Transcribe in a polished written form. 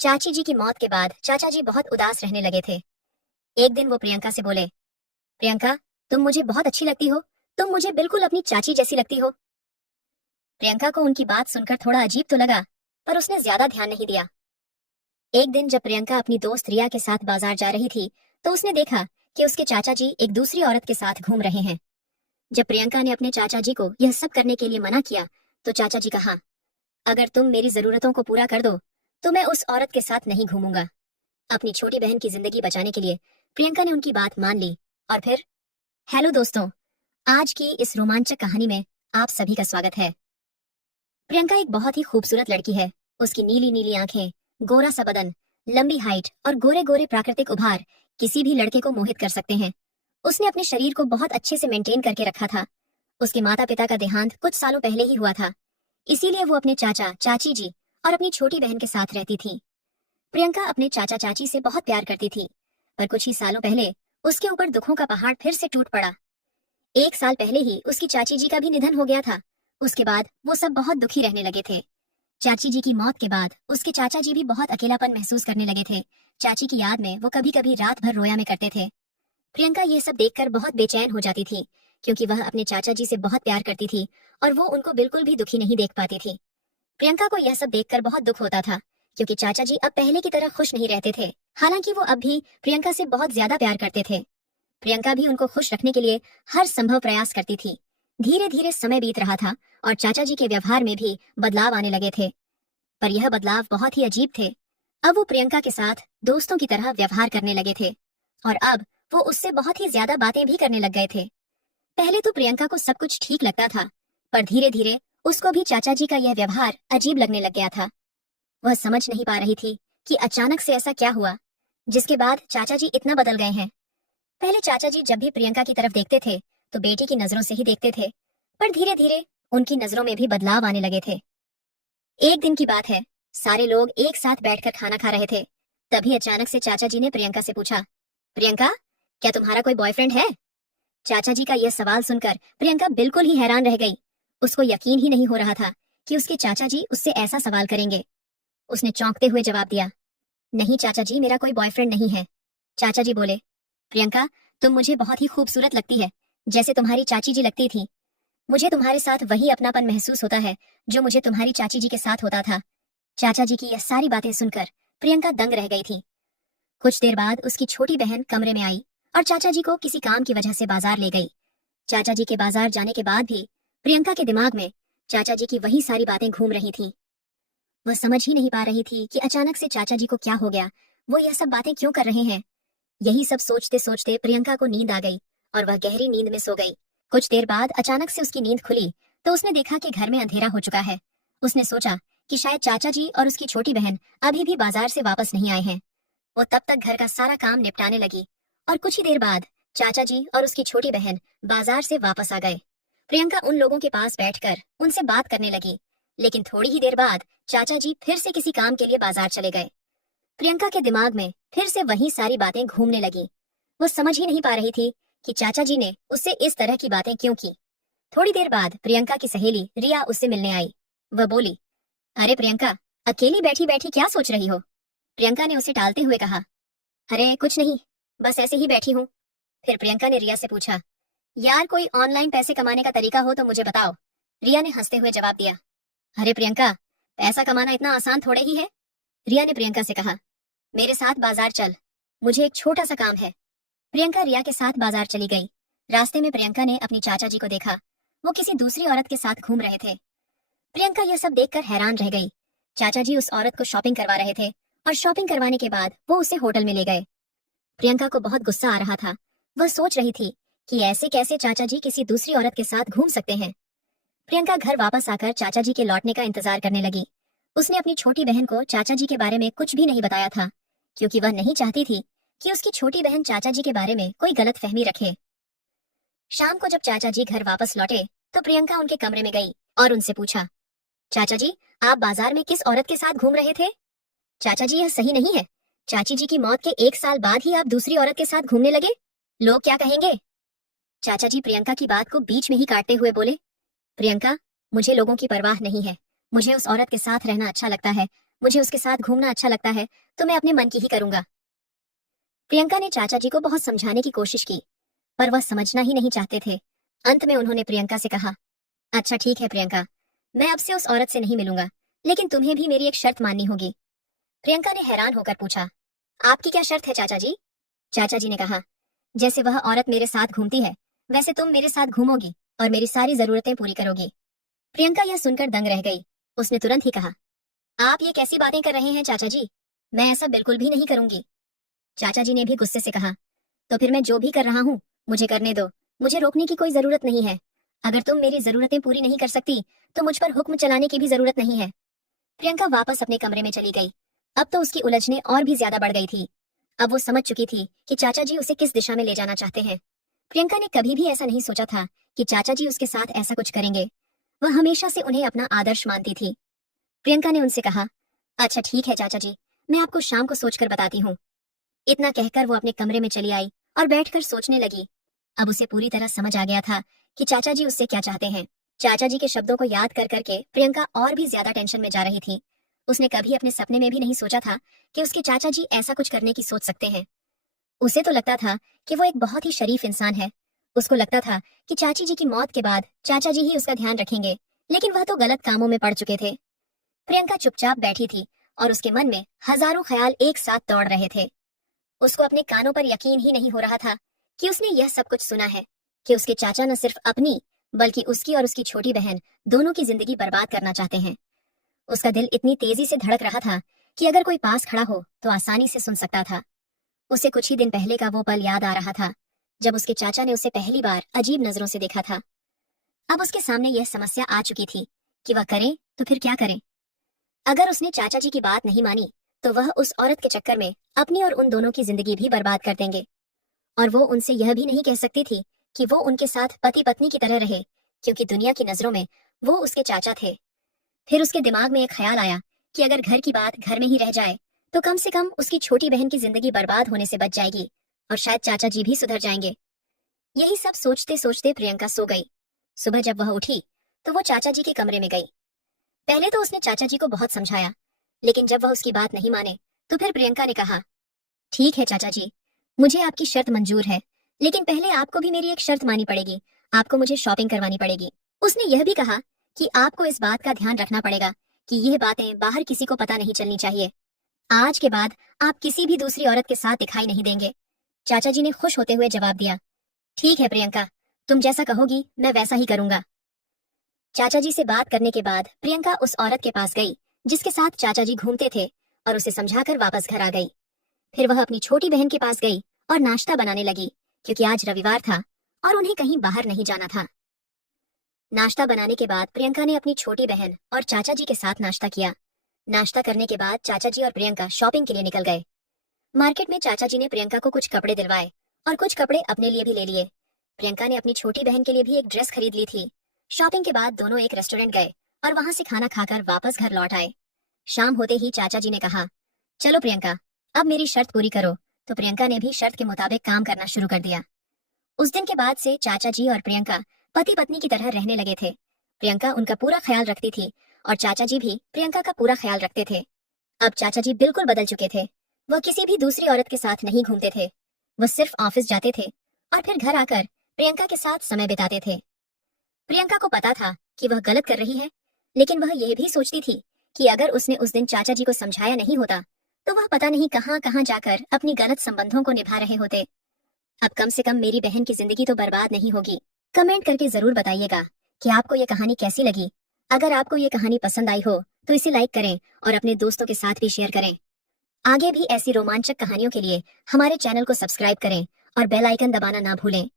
चाची जी की मौत के बाद चाचा जी बहुत उदास रहने लगे थे। एक दिन वो प्रियंका से बोले, प्रियंका, तुम मुझे बहुत अच्छी लगती हो। तुम मुझे बिल्कुल अपनी चाची जैसी लगती हो। प्रियंका को उनकी बात सुनकर थोड़ा अजीब तो लगा, पर उसने ज्यादा ध्यान नहीं दिया। एक दिन जब प्रियंका अपनी दोस्त रिया के साथ बाजार जा रही थी, तो उसने देखा कि उसके चाचा जी एक दूसरी औरत के साथ घूम रहे हैं। जब प्रियंका ने अपने चाचा जी को यह सब करने के लिए मना किया, तो चाचा जी कहा, अगर तुम मेरी जरूरतों को पूरा कर दो, तो मैं उस औरत के साथ नहीं घूमूंगा। अपनी छोटी बहन की जिंदगी बचाने के लिए प्रियंका ने उनकी बात मान ली। और फिर हेलो दोस्तों, आज की इस रोमांचक कहानी में आप सभी का स्वागत है। प्रियंका एक बहुत ही खूबसूरत लड़की है। उसकी नीली नीली आंखें, गोरा सा बदन, लंबी हाइट और गोरे गोरे प्राकृतिक उभार किसी भी लड़के को मोहित कर सकते हैं। उसने अपने शरीर को बहुत अच्छे से मेंटेन करके रखा था। उसके माता पिता का देहांत कुछ सालों पहले ही हुआ था, इसीलिए वो अपने चाचा चाची जी और अपनी छोटी बहन के साथ रहती थी। प्रियंका अपने चाचा चाची से बहुत प्यार करती थी, पर कुछ ही सालों पहले उसके ऊपर दुखों का पहाड़ फिर से टूट पड़ा। एक साल पहले ही उसकी चाची जी का भी निधन हो गया था। उसके बाद वो सब बहुत दुखी रहने लगे थे। चाची जी की मौत के बाद उसके चाचा जी भी बहुत अकेलापन महसूस करने लगे थे। चाची की याद में वो कभी कभी रात भर रोया में करते थे। प्रियंका ये सब देखकर बहुत बेचैन हो जाती थी, क्योंकि वह अपने चाचा जी से बहुत प्यार करती थी और वो उनको बिल्कुल भी दुखी नहीं देख पाती थी। प्रियंका को यह सब देखकर बहुत दुख होता था, क्योंकि चाचा जी अब पहले की तरह खुश नहीं रहते थे। हालांकि वो अब भी प्रियंका से बहुत ज्यादा प्यार करते थे। प्रियंका भी उनको खुश रखने के लिए हर संभव प्रयास करती थी। धीरे धीरे समय बीत रहा था और चाचा जी के व्यवहार में भी बदलाव आने लगे थे, पर यह बदलाव बहुत ही अजीब थे। अब वो प्रियंका के साथ दोस्तों की तरह व्यवहार करने लगे थे और अब वो उससे बहुत ही ज्यादा बातें भी करने लग गए थे। पहले तो प्रियंका को सब कुछ ठीक लगता था, पर धीरे धीरे उसको भी चाचा जी का यह व्यवहार अजीब लगने लग गया था। वह समझ नहीं पा रही थी कि अचानक से ऐसा क्या हुआ, जिसके बाद चाचा जी इतना बदल गए हैं। पहले चाचा जी जब भी प्रियंका की तरफ देखते थे, तो बेटी की नजरों से ही देखते थे, पर धीरे धीरे उनकी नजरों में भी बदलाव आने लगे थे। एक दिन की बात है, सारे लोग एक साथ बैठकर खाना खा रहे थे। तभी अचानक से चाचा जी ने प्रियंका से पूछा, प्रियंका, क्या तुम्हारा कोई बॉयफ्रेंड है? चाचा जी का यह सवाल सुनकर प्रियंका बिल्कुल ही हैरान रह गई। उसको यकीन ही नहीं हो रहा था कि उसके चाचा जी उससे ऐसा सवाल करेंगे। उसने चौंकते हुए जवाब दिया, नहीं चाचा जी, मेरा कोई बॉयफ्रेंड नहीं है। चाचा जी बोले, प्रियंका, तुम मुझे बहुत ही खूबसूरत लगती है, जैसे तुम्हारी चाची जी लगती थी। मुझे तुम्हारे साथ वही अपनापन महसूस होता है जो मुझे तुम्हारी चाची जी के साथ होता था। चाचा जी की यह सारी बातें सुनकर प्रियंका दंग रह गई थी। कुछ देर बाद उसकी छोटी बहन कमरे में आई और चाचा जी को किसी काम की वजह से बाजार ले गई। चाचा जी के बाजार जाने के बाद भी प्रियंका के दिमाग में चाचा जी की वही सारी बातें घूम रही थी। वह समझ ही नहीं पा रही थी कि अचानक से चाचा जी को क्या हो गया, वो यह सब बातें क्यों कर रहे हैं। यही सब सोचते सोचते प्रियंका को नींद आ गई और वह गहरी नींद में सो गई। कुछ देर बाद अचानक से उसकी नींद खुली तो उसने देखा कि घर में अंधेरा हो चुका है। उसने सोचा कि शायद चाचा जी और उसकी छोटी बहन अभी भी बाजार से वापस नहीं आए हैं। वो तब तक घर का सारा काम निपटाने लगी और कुछ ही देर बाद चाचा जी और उसकी छोटी बहन बाजार से वापस आ गए। प्रियंका उन लोगों के पास बैठकर उनसे बात करने लगी, लेकिन थोड़ी ही देर बाद चाचा जी फिर से किसी काम के लिए बाजार चले गए। प्रियंका के दिमाग में फिर से वही सारी बातें घूमने लगी। वो समझ ही नहीं पा रही थी कि चाचा जी ने उससे इस तरह की बातें क्यों की। थोड़ी देर बाद प्रियंका की सहेली रिया उससे मिलने आई। वह बोली, अरे प्रियंका, अकेली बैठी बैठी क्या सोच रही हो? प्रियंका ने उसे टालते हुए कहा, अरे कुछ नहीं, बस ऐसे ही बैठी हूँ। फिर प्रियंका ने रिया से पूछा, यार कोई ऑनलाइन पैसे कमाने का तरीका हो तो मुझे बताओ। रिया ने हंसते हुए जवाब दिया, अरे प्रियंका, पैसा कमाना इतना आसान थोड़े ही है। रिया ने प्रियंका से कहा, मेरे साथ बाजार चल, मुझे एक छोटा सा काम है। प्रियंका रिया के साथ बाजार चली गई। रास्ते में प्रियंका ने अपनी चाचा जी को देखा, वो किसी दूसरी औरत के साथ घूम रहे थे। प्रियंका यह सब देखकर हैरान रह गई। चाचा जी उस औरत को शॉपिंग करवा रहे थे और शॉपिंग करवाने के बाद वो उसे होटल में ले गए। प्रियंका को बहुत गुस्सा आ रहा था। वह सोच रही थी कि ऐसे कैसे चाचा जी किसी दूसरी औरत के साथ घूम सकते हैं। प्रियंका घर वापस आकर चाचा जी के लौटने का इंतजार करने लगी। उसने अपनी छोटी बहन को चाचा जी के बारे में कुछ भी नहीं बताया था, क्योंकि वह नहीं चाहती थी कि उसकी छोटी बहन चाचा जी के बारे में कोई गलत फहमी रखे। शाम को जब चाचा जी घर वापस लौटे तो प्रियंका उनके कमरे में गई और उनसे पूछा, चाचा जी, आप बाजार में किस औरत के साथ घूम रहे थे? चाचा जी, यह सही नहीं है। चाची जी की मौत के एक साल बाद ही आप दूसरी औरत के साथ घूमने लगे, लोग क्या कहेंगे? चाचा जी प्रियंका की बात को बीच में ही काटते हुए बोले, प्रियंका, मुझे लोगों की परवाह नहीं है। मुझे उस औरत के साथ रहना अच्छा लगता है। मुझे उसके साथ घूमना अच्छा लगता है तो मैं अपने मन की ही करूंगा। प्रियंका ने चाचा जी को बहुत समझाने की कोशिश की, पर वह समझना ही नहीं चाहते थे। अंत में उन्होंने प्रियंका से कहा, अच्छा ठीक है प्रियंका, मैं अब से उस औरत से नहीं मिलूंगा, लेकिन तुम्हें भी मेरी एक शर्त माननी होगी। प्रियंका ने हैरान होकर पूछा, आपकी क्या शर्त है चाचा जी? चाचा जी ने कहा, जैसे वह औरत मेरे साथ घूमती है, वैसे तुम मेरे साथ घूमोगी और मेरी सारी जरूरतें पूरी करोगी। प्रियंका यह सुनकर दंग रह गई। उसने तुरंत ही कहा, आप ये कैसी बातें कर रहे हैं चाचा जी? मैं ऐसा बिल्कुल भी नहीं करूंगी। चाचा जी ने भी गुस्से से कहा, तो फिर मैं जो भी कर रहा हूँ मुझे करने दो, मुझे रोकने की कोई जरूरत नहीं है। अगर तुम मेरी जरूरतें पूरी नहीं कर सकती तो मुझ पर हुक्म चलाने की भी जरूरत नहीं है। प्रियंका वापस अपने कमरे में चली गई। अब तो उसकी उलझने और भी ज्यादा बढ़ गई थी। अब वो समझ चुकी थी कि चाचा जी उसे किस दिशा में ले जाना चाहते हैं। प्रियंका ने कभी भी ऐसा नहीं सोचा था कि चाचा जी उसके साथ ऐसा कुछ करेंगे। वह हमेशा से उन्हें अपना आदर्श मानती थी। प्रियंका ने उनसे कहा, अच्छा ठीक है चाचा जी, मैं आपको शाम को सोचकर बताती हूँ। इतना कहकर वो अपने कमरे में चली आई और बैठकर सोचने लगी। अब उसे पूरी तरह समझ आ गया था कि चाचा जी उससे क्या चाहते हैं। चाचा जी के शब्दों को याद कर करके प्रियंका और भी ज्यादा टेंशन में जा रही थी। उसने कभी अपने सपने में भी नहीं सोचा था कि उसके चाचा जी ऐसा कुछ करने की सोच सकते हैं। उसे तो लगता था कि वो एक बहुत ही शरीफ इंसान है। उसको लगता था कि चाची जी की मौत के बाद चाचा जी ही उसका ध्यान रखेंगे, लेकिन वह तो गलत कामों में पड़ चुके थे। प्रियंका चुपचाप बैठी थी और उसके मन में हजारों ख्याल एक साथ दौड़ रहे थे। उसको अपने कानों पर यकीन ही नहीं हो रहा था कि उसने यह सब कुछ सुना है कि उसके चाचा न सिर्फ अपनी बल्कि उसकी और उसकी छोटी बहन दोनों की जिंदगी बर्बाद करना चाहते हैं। उसका दिल इतनी तेजी से धड़क रहा था कि अगर कोई पास खड़ा हो तो आसानी से सुन सकता था। उसे कुछ ही दिन पहले का वो पल याद आ रहा था जब उसके चाचा ने उसे पहली बार अजीब नजरों से देखा था। अब उसके सामने यह समस्या आ चुकी थी कि वह करे तो फिर क्या करे। अगर उसने चाचा जी की बात नहीं मानी तो वह उस औरत के चक्कर में अपनी और उन दोनों की जिंदगी भी बर्बाद कर देंगे। और वो उनसे यह भी नहीं कह सकती थी कि वो उनके साथ पति पत्नी की तरह रहे, क्योंकि दुनिया की नजरों में वो उसके चाचा थे। फिर उसके दिमाग में एक ख्याल आया कि अगर घर की बात घर में ही रह जाए तो कम से कम उसकी छोटी बहन की जिंदगी बर्बाद होने से बच जाएगी और शायद चाचा जी भी सुधर जाएंगे। यही सब सोचते सोचते प्रियंका सो गई। सुबह जब वह उठी तो वो चाचा जी के कमरे में गई। पहले तो उसने चाचा जी को बहुत समझाया, लेकिन जब वह उसकी बात नहीं माने तो फिर प्रियंका ने कहा, ठीक है चाचा जी, मुझे आपकी शर्त मंजूर है, लेकिन पहले आपको भी मेरी एक शर्त माननी पड़ेगी। आपको मुझे शॉपिंग करवानी पड़ेगी। उसने यह भी कहा कि आपको इस बात का ध्यान रखना पड़ेगा कि यह बातें बाहर किसी को पता नहीं चलनी चाहिए। आज के बाद आप किसी भी दूसरी औरत के साथ दिखाई नहीं देंगे। चाचा जी ने खुश होते हुए जवाब दिया, ठीक है प्रियंका, तुम जैसा कहोगी मैं वैसा ही करूंगा। चाचा जी से बात करने के बाद प्रियंका उस औरत के पास गई जिसके साथ चाचा जी घूमते थे और उसे समझाकर वापस घर आ गई। फिर वह अपनी छोटी बहन के पास गई और नाश्ता बनाने लगी, क्योंकि आज रविवार था और उन्हें कहीं बाहर नहीं जाना था। नाश्ता बनाने के बाद प्रियंका ने अपनी छोटी बहन और चाचा जी के साथ नाश्ता किया। नाश्ता करने के बाद चाचा जी और प्रियंका शॉपिंग के लिए निकल गए। मार्केट में चाचा जी ने प्रियंका को कुछ कपड़े दिलवाए और कुछ कपड़े अपने लिए भी ले लिए। प्रियंका ने अपनी छोटी बहन के लिए भी एक ड्रेस खरीद ली थी। शॉपिंग के बाद दोनों एक रेस्टोरेंट गए और वहां से खाना खाकर वापस घर लौट आए। शाम होते ही चाचा जी ने कहा, चलो प्रियंका, अब मेरी शर्त पूरी करो। तो प्रियंका ने भी शर्त के मुताबिक काम करना शुरू कर दिया। उस दिन के बाद से चाचा जी और प्रियंका पति पत्नी की तरह रहने लगे थे। प्रियंका उनका पूरा ख्याल रखती थी और चाचा जी भी प्रियंका का पूरा ख्याल रखते थे। अब चाचा जी बिल्कुल बदल चुके थे। वह किसी भी दूसरी औरत के साथ नहीं घूमते थे। वह सिर्फ ऑफिस जाते थे और फिर घर आकर प्रियंका के साथ समय बिताते थे। प्रियंका को पता था कि वह गलत कर रही है, लेकिन वह यह भी सोचती थी कि अगर उसने उस दिन चाचा जी को समझाया नहीं होता तो वह पता नहीं कहां कहां जाकर अपनी गलत संबंधों को निभा रहे होते। अब कम से कम मेरी बहन की जिंदगी तो बर्बाद नहीं होगी। कमेंट करके जरूर बताइएगा कि आपको ये कहानी कैसी लगी। अगर आपको ये कहानी पसंद आई हो तो इसे लाइक करें और अपने दोस्तों के साथ भी शेयर करें। आगे भी ऐसी रोमांचक कहानियों के लिए हमारे चैनल को सब्सक्राइब करें और बेल आइकन दबाना ना भूलें।